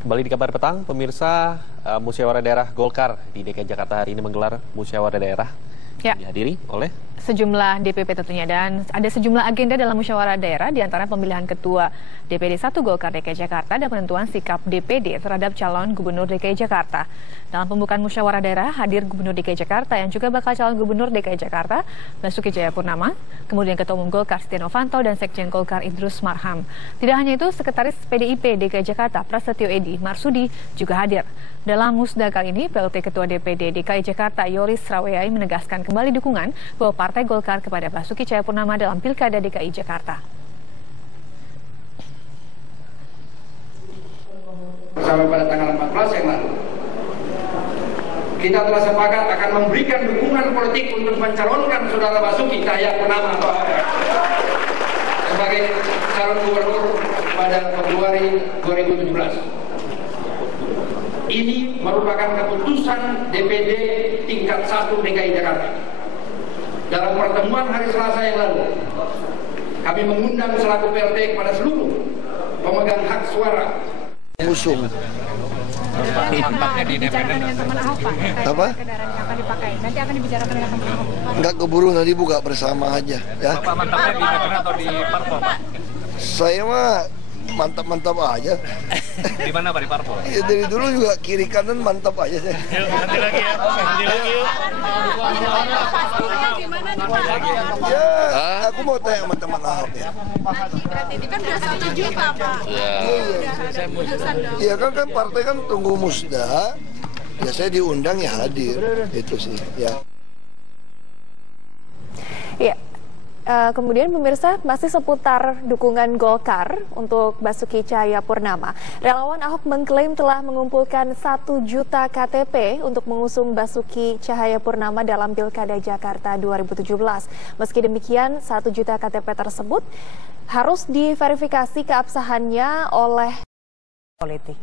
Kembali di Kabar Petang, pemirsa, Musyawarah Daerah Golkar di DKI Jakarta hari ini menggelar musyawarah daerah dihadiri oleh sejumlah DPP tentunya, dan ada sejumlah agenda dalam musyawarah daerah, diantara pemilihan ketua DPD 1 Golkar DKI Jakarta dan penentuan sikap DPD terhadap calon gubernur DKI Jakarta. Dalam pembukaan musyawarah daerah hadir Gubernur DKI Jakarta yang juga bakal calon gubernur DKI Jakarta, Basuki Cahayapurnama, kemudian Ketua Umum Golkar Setia Novanto dan Sekjen Golkar Idrus Marham. Tidak hanya itu, Sekretaris PDIP DKI Jakarta Prasetyo Edy Marsudi juga hadir. Dalam musda kali ini, PLT Ketua DPD DKI Jakarta Yoris Raweyai menegaskan kembali dukungan bahwa Partai Golkar kepada Basuki Cahayapurnama dalam Pilkada DKI Jakarta. Sampai pada tanggal 14 yang lalu, kita telah sepakat akan memberikan dukungan politik untuk mencalonkan Saudara Basuki Cahayapurnama sebagai calon gubernur pada Februari 2017. Ini merupakan keputusan DPD tingkat 1 DKI Jakarta. Dalam pertemuan hari Selasa yang lalu, kami mengundang selaku PLT kepada seluruh pemegang hak suara usung. Nampaknya di independen dengan teman Ahok, Pak. Apa? Kendaraan yang akan dipakai. Nanti akan dibicarakan dengan teman Ahok. Enggak keburu, nanti buka bersama aja, ya. Bapak mantapnya di independen atau di parpol, Pak? Saya mah mantap-mantap aja. Di mana, Pak? Di parpol? Ya, dari dulu juga kiri kanan mantap aja saya. Yuk, nanti lagi ya. Nanti lagi yuk. Ya, aku mau tanya sama teman Ahok ya. Berarti ini kan sudah setuju, Pak. Iya kan partai kan tunggu musda. Ya saya diundang ya hadir. Itu sih, ya. Iya. Kemudian pemirsa, masih seputar dukungan Golkar untuk Basuki Cahayapurnama. Relawan Ahok mengklaim telah mengumpulkan 1 juta KTP untuk mengusung Basuki Cahayapurnama dalam Pilkada Jakarta 2017. Meski demikian, 1 juta KTP tersebut harus diverifikasi keabsahannya oleh politik.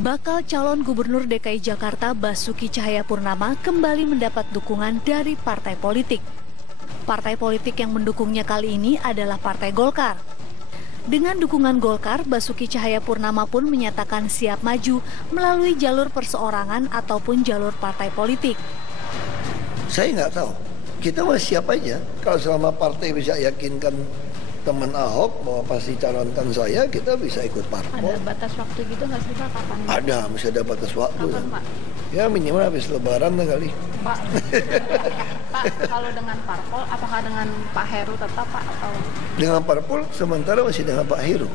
Bakal calon gubernur DKI Jakarta Basuki Cahayapurnama kembali mendapat dukungan dari partai politik. Partai politik yang mendukungnya kali ini adalah Partai Golkar. Dengan dukungan Golkar, Basuki Cahayapurnama pun menyatakan siap maju melalui jalur perseorangan ataupun jalur partai politik. Saya nggak tahu. Kita masih siap aja. Kalau selama partai bisa yakinkan teman Ahok bahwa pasti calonkan saya, kita bisa ikut parpol. Ada batas waktu gitu nggak sih, Pak? Kapan? Ada, mesti ada batas waktu. Kapan, Pak? Ya minimal habis Lebaran lah kali. Pak, kalau dengan parpol, apakah dengan Pak Heru tetap, Pak? Atau Dengan parpol sementara masih dengan Pak Heru.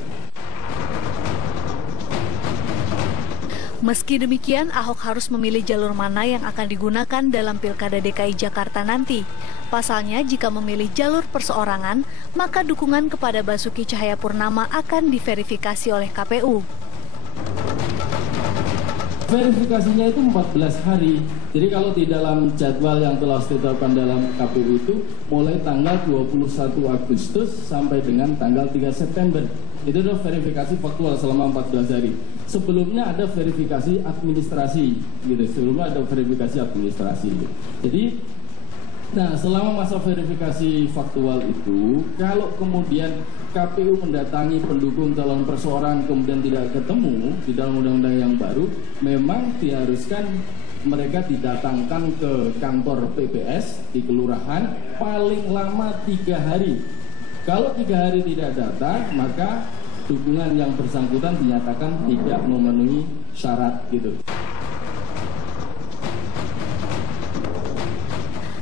Meski demikian, Ahok harus memilih jalur mana yang akan digunakan dalam Pilkada DKI Jakarta nanti. Pasalnya, jika memilih jalur perseorangan, maka dukungan kepada Basuki Cahayapurnama akan diverifikasi oleh KPU. Verifikasinya itu 14 hari. Jadi kalau di dalam jadwal yang telah ditetapkan dalam KPU itu mulai tanggal 21 Agustus sampai dengan tanggal 3 September. Itu adalah verifikasi faktual selama 14 hari. Sebelumnya ada verifikasi administrasi, gitu. Sebelumnya ada verifikasi administrasi. Jadi, nah selama masa verifikasi faktual itu, kalau kemudian KPU mendatangi pendukung calon perseorangan kemudian tidak ketemu di dalam undang-undang yang baru, memang diharuskan mereka didatangkan ke kantor PPS di kelurahan paling lama 3 hari. Kalau 3 hari tidak datang, maka dukungan yang bersangkutan dinyatakan tidak memenuhi syarat gitu.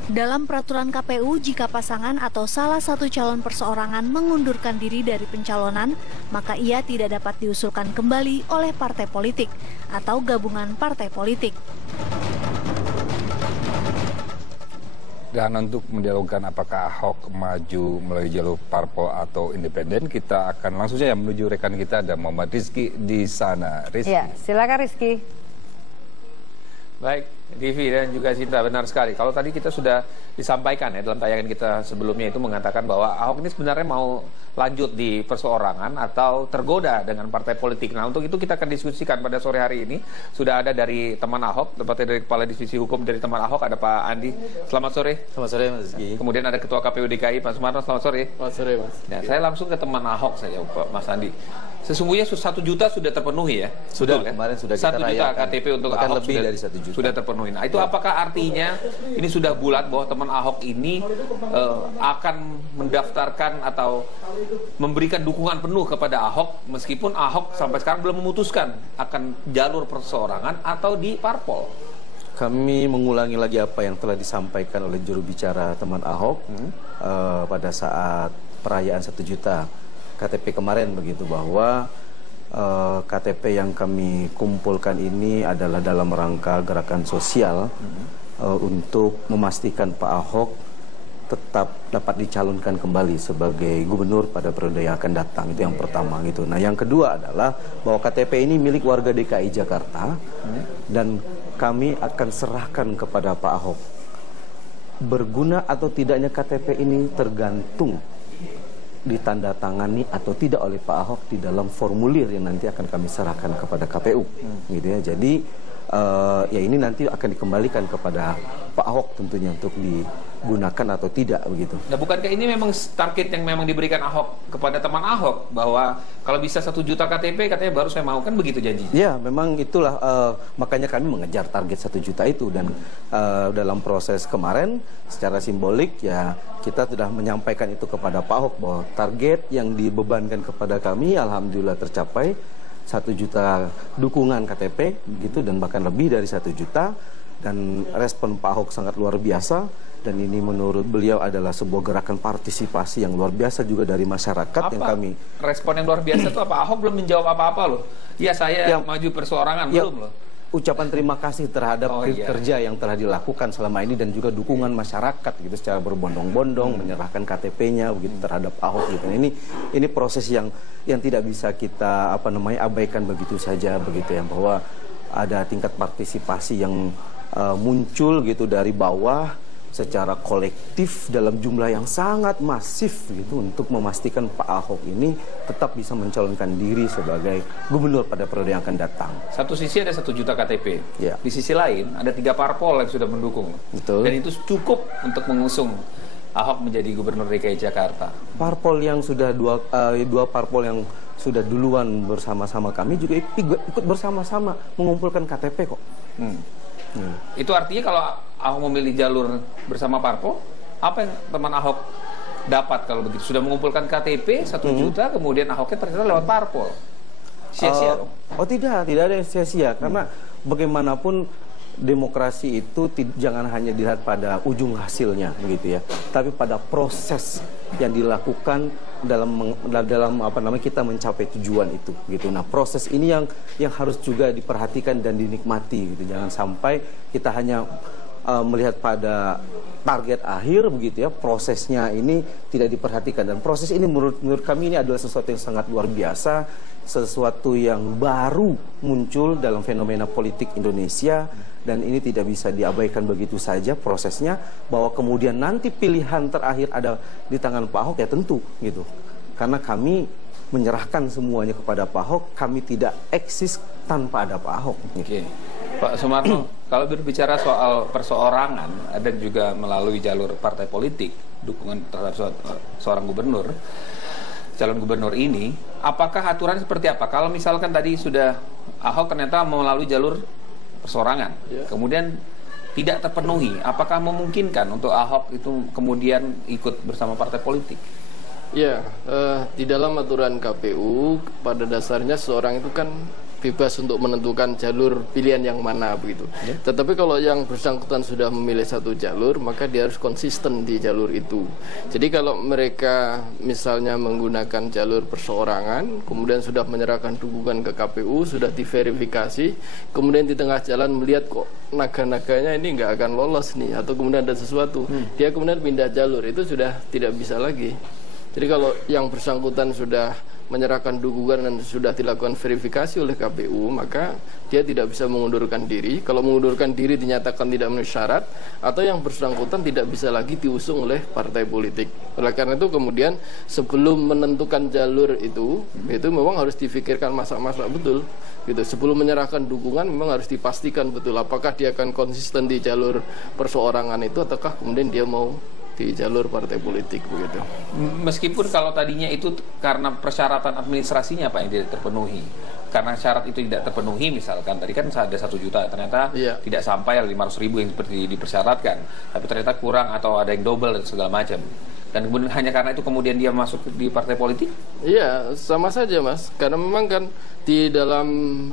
Dalam peraturan KPU, jika pasangan atau salah satu calon perseorangan mengundurkan diri dari pencalonan, maka ia tidak dapat diusulkan kembali oleh partai politik atau gabungan partai politik. Dan untuk mendialogkan apakah Ahok maju melalui jalur parpol atau independen, kita akan langsung saja menuju rekan kita, ada Muhammad Rizky di sana. Rizky. Ya, silakan Rizky. Baik, TV dan juga Cinta, benar sekali. Kalau tadi kita sudah disampaikan ya dalam tayangan kita sebelumnya itu mengatakan bahwa Ahok ini sebenarnya mau lanjut di perseorangan atau tergoda dengan partai politik. Nah, untuk itu kita akan diskusikan pada sore hari ini. Sudah ada dari teman Ahok, tepatnya dari Kepala Divisi Hukum dari teman Ahok, ada Pak Andi. Selamat sore. Selamat sore, Mas Rizky. Kemudian ada Ketua KPU DKI, Pak Sumarno. Selamat sore. Selamat sore, Mas. Ya, saya langsung ke teman Ahok saja, Pak Mas Andi. Sesungguhnya 1 juta sudah terpenuhi ya? Sudah, betul, kemarin sudah kita 1 juta KTP untuk bahkan Ahok lebih dari 1 juta. Sudah terpenuhi. Nah, itu apakah artinya ini sudah bulat bahwa teman Ahok ini akan mendaftarkan atau memberikan dukungan penuh kepada Ahok meskipun Ahok sampai sekarang belum memutuskan akan jalur perseorangan atau di parpol? Kami mengulangi lagi apa yang telah disampaikan oleh juru bicara teman Ahok pada saat perayaan 1 juta KTP kemarin, begitu, bahwa KTP yang kami kumpulkan ini adalah dalam rangka gerakan sosial untuk memastikan Pak Ahok tetap dapat dicalonkan kembali sebagai gubernur pada periode yang akan datang. Itu yang pertama gitu. Nah, yang kedua adalah bahwa KTP ini milik warga DKI Jakarta dan kami akan serahkan kepada Pak Ahok. Berguna atau tidaknya KTP ini tergantung ditandatangani atau tidak oleh Pak Ahok di dalam formulir yang nanti akan kami serahkan kepada KPU, gitu ya. Jadi ya ini nanti akan dikembalikan kepada Pak Ahok tentunya untuk digunakan atau tidak, begitu. Nah, bukankah ini memang target yang memang diberikan Ahok kepada teman Ahok bahwa kalau bisa 1 juta KTP katanya baru saya mau, kan begitu janji? Ya, memang itulah makanya kami mengejar target 1 juta itu dan dalam proses kemarin secara simbolik ya kita sudah menyampaikan itu kepada Pak Ahok bahwa target yang dibebankan kepada kami alhamdulillah tercapai 1 juta dukungan KTP gitu, dan bahkan lebih dari 1 juta, dan respon Pak Ahok sangat luar biasa. Dan ini menurut beliau adalah sebuah gerakan partisipasi yang luar biasa juga dari masyarakat. Yang kami respon yang luar biasa itu apa? Ahok belum menjawab apa-apa loh. Ya saya maju perseorangan belum loh. Ucapan terima kasih terhadap kerja yang telah dilakukan selama ini dan juga dukungan masyarakat gitu secara berbondong-bondong menyerahkan KTP-nya begitu terhadap Ahok gitu. Ini proses yang tidak bisa kita abaikan begitu saja begitu ya, bahwa ada tingkat partisipasi yang muncul gitu dari bawah secara kolektif dalam jumlah yang sangat masif gitu untuk memastikan Pak Ahok ini tetap bisa mencalonkan diri sebagai gubernur pada periode yang akan datang. Satu sisi ada 1 juta KTP, ya. Di sisi lain ada 3 parpol yang sudah mendukung. Betul. Dan itu cukup untuk mengusung Ahok menjadi gubernur DKI Jakarta. Parpol yang sudah dua parpol yang sudah duluan bersama-sama kami juga ikut bersama-sama mengumpulkan KTP kok. Itu artinya kalau Ahok memilih jalur bersama parpol, apa yang teman Ahok dapat kalau begitu? Sudah mengumpulkan KTP 1 juta, kemudian Ahoknya ternyata lewat parpol. Sia-sia dong? Oh tidak ada yang sia-sia, karena bagaimanapun demokrasi itu jangan hanya dilihat pada ujung hasilnya begitu ya, tapi pada proses yang dilakukan dalam kita mencapai tujuan itu gitu. Nah, proses ini yang harus juga diperhatikan dan dinikmati gitu. Jangan sampai kita hanya melihat pada target akhir begitu ya, prosesnya ini tidak diperhatikan. Dan proses ini menurut kami ini adalah sesuatu yang sangat luar biasa, sesuatu yang baru muncul dalam fenomena politik Indonesia, dan ini tidak bisa diabaikan begitu saja prosesnya, bahwa kemudian nanti pilihan terakhir ada di tangan Pak Ahok ya tentu gitu. Karena kami menyerahkan semuanya kepada Pak Ahok, kami tidak eksis tanpa ada Pak Ahok. Oke. Pak Sumarno, kalau berbicara soal perseorangan dan juga melalui jalur partai politik, dukungan terhadap seorang gubernur, calon gubernur ini, apakah aturan seperti apa? Kalau misalkan tadi sudah Ahok ternyata melalui jalur perseorangan, kemudian tidak terpenuhi, apakah memungkinkan untuk Ahok itu kemudian ikut bersama partai politik? Ya, di dalam aturan KPU pada dasarnya seorang itu kan bebas untuk menentukan jalur pilihan yang mana begitu. Tetapi kalau yang bersangkutan sudah memilih satu jalur, maka dia harus konsisten di jalur itu. Jadi kalau mereka misalnya menggunakan jalur perseorangan, kemudian sudah menyerahkan dukungan ke KPU, sudah diverifikasi, kemudian di tengah jalan melihat kok naga-naganya ini nggak akan lolos nih, atau kemudian ada sesuatu, dia kemudian pindah jalur, itu sudah tidak bisa lagi. Jadi kalau yang bersangkutan sudah menyerahkan dukungan dan sudah dilakukan verifikasi oleh KPU, maka dia tidak bisa mengundurkan diri. Kalau mengundurkan diri dinyatakan tidak memenuhi syarat, atau yang bersangkutan tidak bisa lagi diusung oleh partai politik. Oleh karena itu kemudian sebelum menentukan jalur itu memang harus difikirkan masak-masak betul. Gitu. Sebelum menyerahkan dukungan memang harus dipastikan betul apakah dia akan konsisten di jalur perseorangan itu, ataukah kemudian dia mau di jalur partai politik begitu. Meskipun kalau tadinya itu karena persyaratan administrasinya Pak yang tidak terpenuhi, karena syarat itu tidak terpenuhi, misalkan tadi kan ada 1 juta, ternyata tidak sampai 500.000 yang seperti dipersyaratkan, tapi ternyata kurang atau ada yang double dan segala macam. Dan kemudian hanya karena itu kemudian dia masuk di partai politik? Iya, sama saja Mas. Karena memang kan di dalam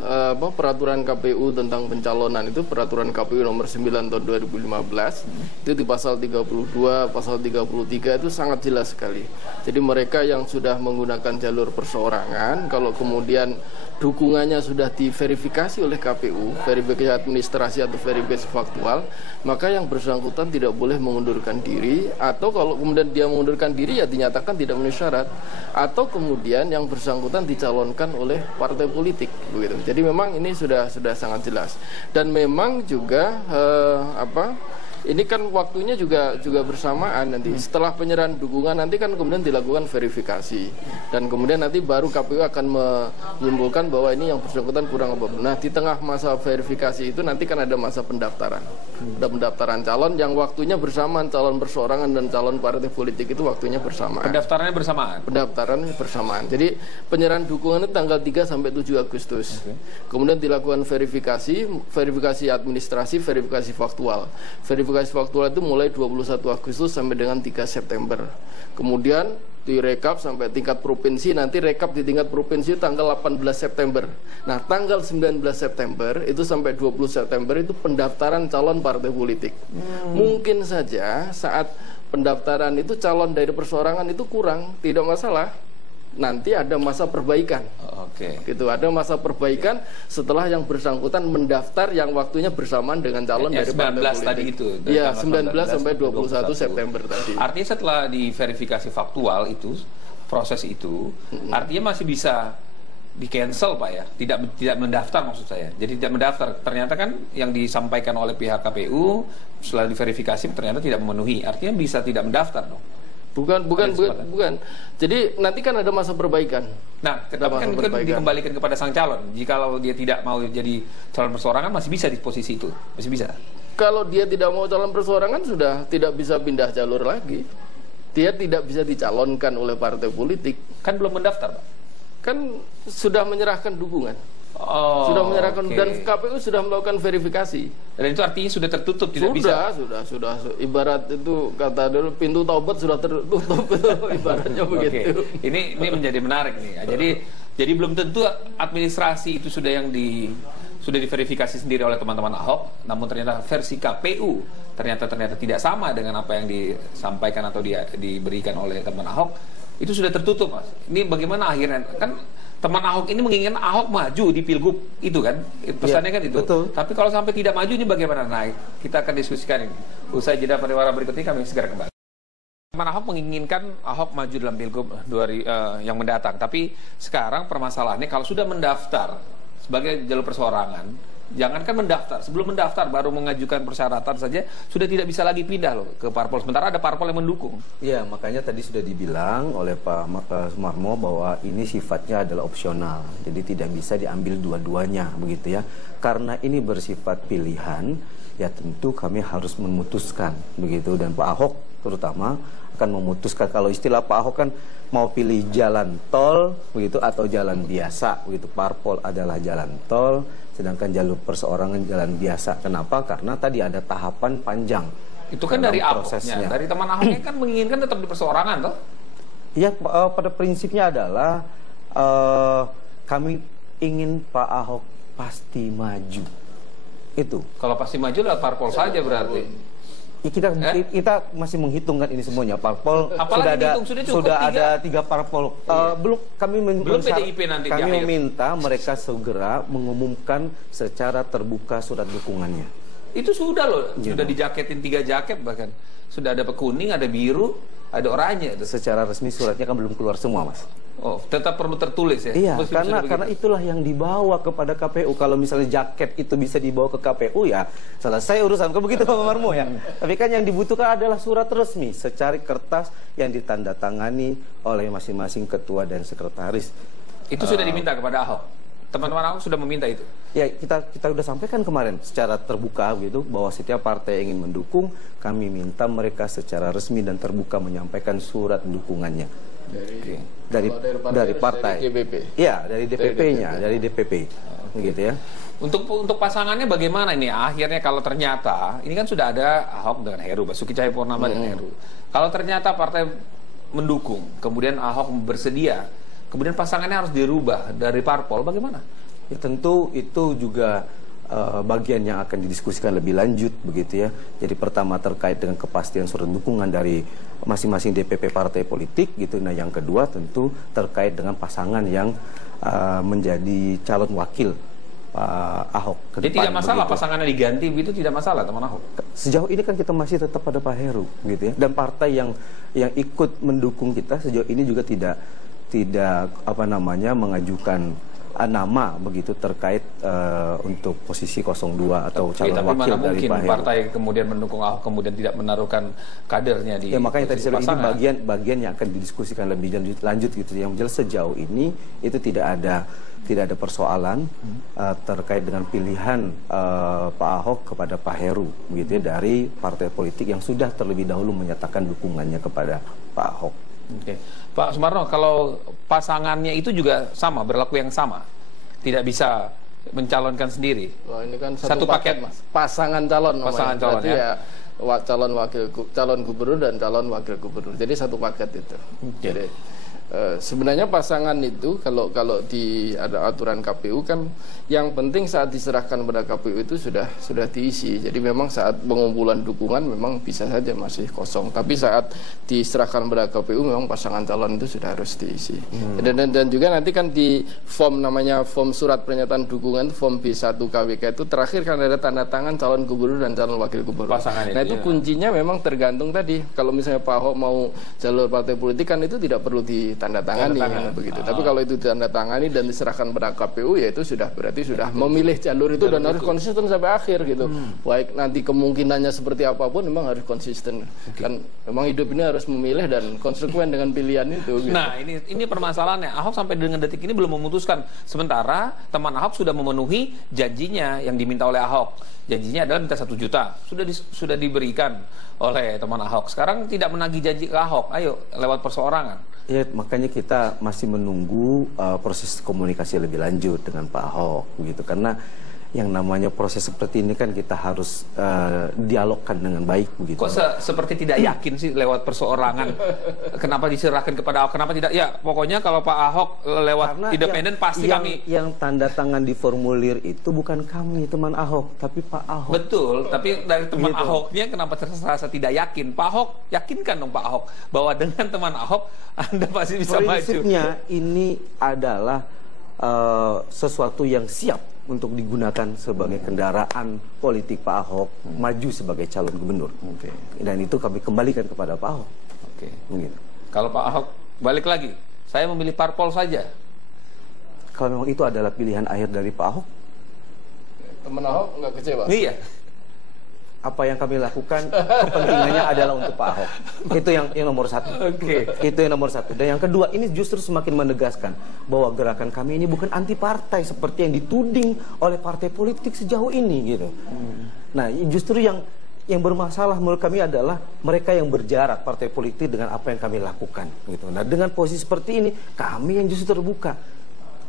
peraturan KPU tentang pencalonan itu, peraturan KPU nomor 9 tahun 2015, itu di pasal 32, pasal 33 itu sangat jelas sekali. Jadi mereka yang sudah menggunakan jalur perseorangan, kalau kemudian dukungannya sudah diverifikasi oleh KPU, verifikasi administrasi atau verifikasi faktual, maka yang bersangkutan tidak boleh mengundurkan diri, atau kalau kemudian dia mengundurkan diri ya dinyatakan tidak memenuhi syarat, atau kemudian yang bersangkutan dicalonkan oleh partai politik begitu. Jadi memang ini sudah sangat jelas. Dan memang juga ini kan waktunya juga bersamaan nanti. Setelah penyerahan dukungan nanti kan kemudian dilakukan verifikasi. Dan kemudian nanti baru KPU akan menyimpulkan bahwa ini yang bersangkutan kurang apa. Nah, di tengah masa verifikasi itu nanti kan ada masa pendaftaran. Ada pendaftaran calon yang waktunya bersamaan, calon perseorangan dan calon partai politik itu waktunya bersamaan. Pendaftarannya bersamaan? Pendaftarannya bersamaan. Jadi penyerahan dukungan itu tanggal 3 sampai 7 Agustus. Kemudian dilakukan verifikasi administrasi, verifikasi faktual. Verifikasi faktual itu mulai 21 Agustus sampai dengan 3 September. Kemudian direkap sampai tingkat provinsi, nanti rekap di tingkat provinsi tanggal 18 September. Nah, tanggal 19 September itu sampai 20 September itu pendaftaran calon partai politik. Mungkin saja saat pendaftaran itu calon dari perseorangan itu kurang, tidak masalah. Nanti ada masa perbaikan. Gitu, ada masa perbaikan setelah yang bersangkutan mendaftar yang waktunya bersamaan dengan calon dari partai politik. Tadi itu. Iya, 19 sampai 21 September tadi. Artinya setelah diverifikasi faktual itu, proses itu, artinya masih bisa di-cancel Pak ya, tidak mendaftar maksud saya. Jadi tidak mendaftar. Ternyata kan yang disampaikan oleh pihak KPU setelah diverifikasi ternyata tidak memenuhi. Artinya bisa tidak mendaftar dong. Bukan. Jadi nanti kan ada masa perbaikan. Nah, tetapi kan itu kan dikembalikan kepada sang calon. Jikalau dia tidak mau jadi calon perseorangan masih bisa di posisi itu, masih bisa. Kalau dia tidak mau calon perseorangan sudah tidak bisa pindah jalur lagi. Dia tidak bisa dicalonkan oleh partai politik. Kan belum mendaftar, Pak. Kan sudah menyerahkan dukungan. Sudah menyerahkan dan KPU sudah melakukan verifikasi. Dan itu artinya sudah tertutup, tidak bisa. Sudah. Ibarat itu kata dulu pintu taubat sudah tertutup ibaratnya begitu. Ini menjadi menarik nih. Jadi belum tentu administrasi itu sudah diverifikasi sendiri oleh teman-teman Ahok, namun ternyata versi KPU ternyata tidak sama dengan apa yang disampaikan atau diberikan oleh teman Ahok. Itu sudah tertutup, Mas. Ini bagaimana akhirnya kan teman Ahok ini menginginkan Ahok maju di Pilgub itu kan, pesannya kan itu. Betul. Tapi kalau sampai tidak maju ini bagaimana? Nah, kita akan diskusikan ini. Usai jeda pariwara berikut ini kami segera kembali. Teman Ahok menginginkan Ahok maju dalam Pilgub yang mendatang. Tapi sekarang permasalahannya kalau sudah mendaftar sebagai jalur perseorangan, jangankan mendaftar, sebelum mendaftar baru mengajukan persyaratan saja sudah tidak bisa lagi pindah loh ke parpol. Sementara ada parpol yang mendukung. Iya, makanya tadi sudah dibilang oleh Pak Sumarmo bahwa ini sifatnya adalah opsional. Jadi tidak bisa diambil dua-duanya begitu ya. Karena ini bersifat pilihan, ya tentu kami harus memutuskan begitu, dan Pak Ahok terutama akan memutuskan. Kalau istilah Pak Ahok kan mau pilih jalan tol begitu atau jalan biasa begitu. Parpol adalah jalan tol, sedangkan jalur perseorangan jalan biasa. Kenapa? Karena tadi ada tahapan panjang. Itu kan dari Ahoknya, dari teman Ahoknya kan menginginkan tetap di perseorangan toh? Iya, pada prinsipnya adalah kami ingin Pak Ahok pasti maju. Itu. Kalau pasti maju lewat parpol saja berarti. Ya, kita masih menghitungkan ini semuanya. Parpol sudah ada 3 parpol. Belum PDIP nanti. Kami meminta mereka segera mengumumkan secara terbuka surat dukungannya. Itu sudah loh, sudah dijaketin 3 jaket bahkan. Sudah ada kuning, ada biru, ada oranye. Secara resmi suratnya kan belum keluar semua, Mas. Oh, tetap perlu tertulis ya? Iya, karena itulah yang dibawa kepada KPU. Kalau misalnya jaket itu bisa dibawa ke KPU, ya selesai urusan. Kalau begitu Pak Marmo ya. Tapi kan yang dibutuhkan adalah surat resmi secari kertas yang ditandatangani oleh masing-masing ketua dan sekretaris. Itu sudah diminta kepada Ahok? Teman-teman Ahok sudah meminta itu? Ya, kita sudah sampaikan kemarin secara terbuka gitu, bahwa setiap partai yang ingin mendukung, kami minta mereka secara resmi dan terbuka menyampaikan surat dukungannya. Dari partai. DPP. Ya, dari DPP-nya, dari DPP. Gitu ya. Untuk pasangannya bagaimana ini? Akhirnya kalau ternyata ini kan sudah ada Ahok dengan Heru, Basuki Cahayapurnama dengan Heru. Kalau ternyata partai mendukung, kemudian Ahok bersedia, kemudian pasangannya harus dirubah dari parpol, bagaimana? Ya tentu itu juga bagian yang akan didiskusikan lebih lanjut begitu ya. Jadi pertama terkait dengan kepastian surat dukungan dari masing-masing DPP partai politik gitu. Nah yang kedua tentu terkait dengan pasangan yang menjadi calon wakil Pak Ahok ke depan. Jadi tidak masalah begitu. Pasangannya diganti begitu, tidak masalah teman Ahok. Sejauh ini kan kita masih tetap pada Pak Heru gitu ya. Dan partai yang ikut mendukung kita sejauh ini juga tidak mengajukan nama begitu terkait untuk posisi 02 atau calon wakil dari Pak Heru. Partai kemudian mendukung Ahok kemudian tidak menaruhkan kadernya di makanya tadi saya bilang ini bagian yang akan didiskusikan lebih lanjut gitu. Yang jelas sejauh ini itu tidak ada persoalan terkait dengan pilihan Pak Ahok kepada Pak Heru gitu ya, dari partai politik yang sudah terlebih dahulu menyatakan dukungannya kepada Pak Ahok. Oke. Pak Sumarno, kalau pasangannya itu juga sama, berlaku yang sama, tidak bisa mencalonkan sendiri. Wah, ini kan satu paket, Mas. Pasangan calon. Pasangan calon ya. Calon gubernur dan calon wakil gubernur. Jadi satu paket itu. Jadi sebenarnya pasangan itu kalau ada aturan KPU kan yang penting saat diserahkan pada KPU itu sudah diisi. Jadi memang saat pengumpulan dukungan memang bisa saja masih kosong. Tapi saat diserahkan pada KPU memang pasangan calon itu sudah harus diisi. Dan juga nanti kan di form namanya form surat pernyataan dukungan, form B1 KWK itu terakhir kan ada tanda tangan calon gubernur dan calon wakil gubernur. Pasangan itu kuncinya memang tergantung tadi. Kalau misalnya Pak Ahok mau jalur partai politik kan itu tidak perlu tanda tangani begitu. Tapi kalau itu tanda tangani dan diserahkan pada KPU ya itu berarti sudah memilih jalur itu dan harus konsisten sampai akhir gitu. Baik nanti kemungkinannya seperti apapun memang harus konsisten. Kan memang hidup ini harus memilih dan konsekuen dengan pilihan itu gitu. Nah, ini permasalahannya. Ahok sampai dengan detik ini belum memutuskan. Sementara teman Ahok sudah memenuhi janjinya yang diminta oleh Ahok. Janjinya adalah minta 1 juta. Sudah diberikan oleh teman Ahok. Sekarang tidak menagih janji ke Ahok. Ayo lewat perseorangan. Ya, makanya kita masih menunggu proses komunikasi lebih lanjut dengan Pak Ahok begitu, karena yang namanya proses seperti ini kan kita harus dialogkan dengan baik begitu. Kok seperti tidak yakin sih lewat perseorangan? Kenapa diserahkan kepada Ahok? Kenapa tidak? Ya pokoknya kalau Pak Ahok lewat independen pasti kami. Yang tanda tangan di formulir itu bukan kami teman Ahok, tapi Pak Ahok. Betul, tapi dari teman Ahoknya kenapa terasa tidak yakin? Pak Ahok yakinkan dong Pak Ahok bahwa dengan teman Ahok Anda pasti bisa maju. Prinsipnya ini adalah sesuatu yang siap untuk digunakan sebagai kendaraan politik Pak Ahok maju sebagai calon gubernur. Dan itu kami kembalikan kepada Pak Ahok. Begitu. Kalau Pak Ahok balik lagi, saya memilih parpol saja. Kalau memang itu adalah pilihan akhir dari Pak Ahok, teman Ahok nggak kecewa? Iya. Apa yang kami lakukan kepentingannya adalah untuk Pak Ahok. Itu yang nomor 1. Itu yang nomor 1. Dan yang kedua, ini justru semakin menegaskan bahwa gerakan kami ini bukan anti partai seperti yang dituding oleh partai politik sejauh ini gitu. Nah, justru yang bermasalah menurut kami adalah mereka yang berjarak partai politik dengan apa yang kami lakukan gitu. Nah, dengan posisi seperti ini kami yang justru terbuka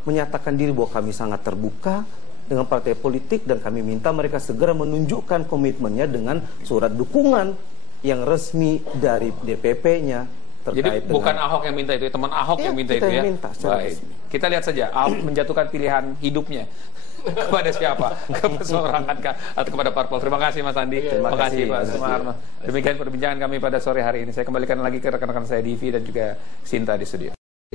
menyatakan diri bahwa kami sangat terbuka dengan partai politik dan kami minta mereka segera menunjukkan komitmennya dengan surat dukungan yang resmi dari DPP-nya terkait. Jadi bukan Ahok yang minta itu, teman Ahok yang minta itu ya. Baik. Kita lihat saja Ahok menjatuhkan pilihan hidupnya kepada siapa? Ke perseorangan atau kepada parpol. Terima kasih Mas Andi. Terima kasih Pak Sumarno. Demikian perbincangan kami pada sore hari ini. Saya kembalikan lagi ke rekan-rekan saya Divi dan juga Sinta di studio.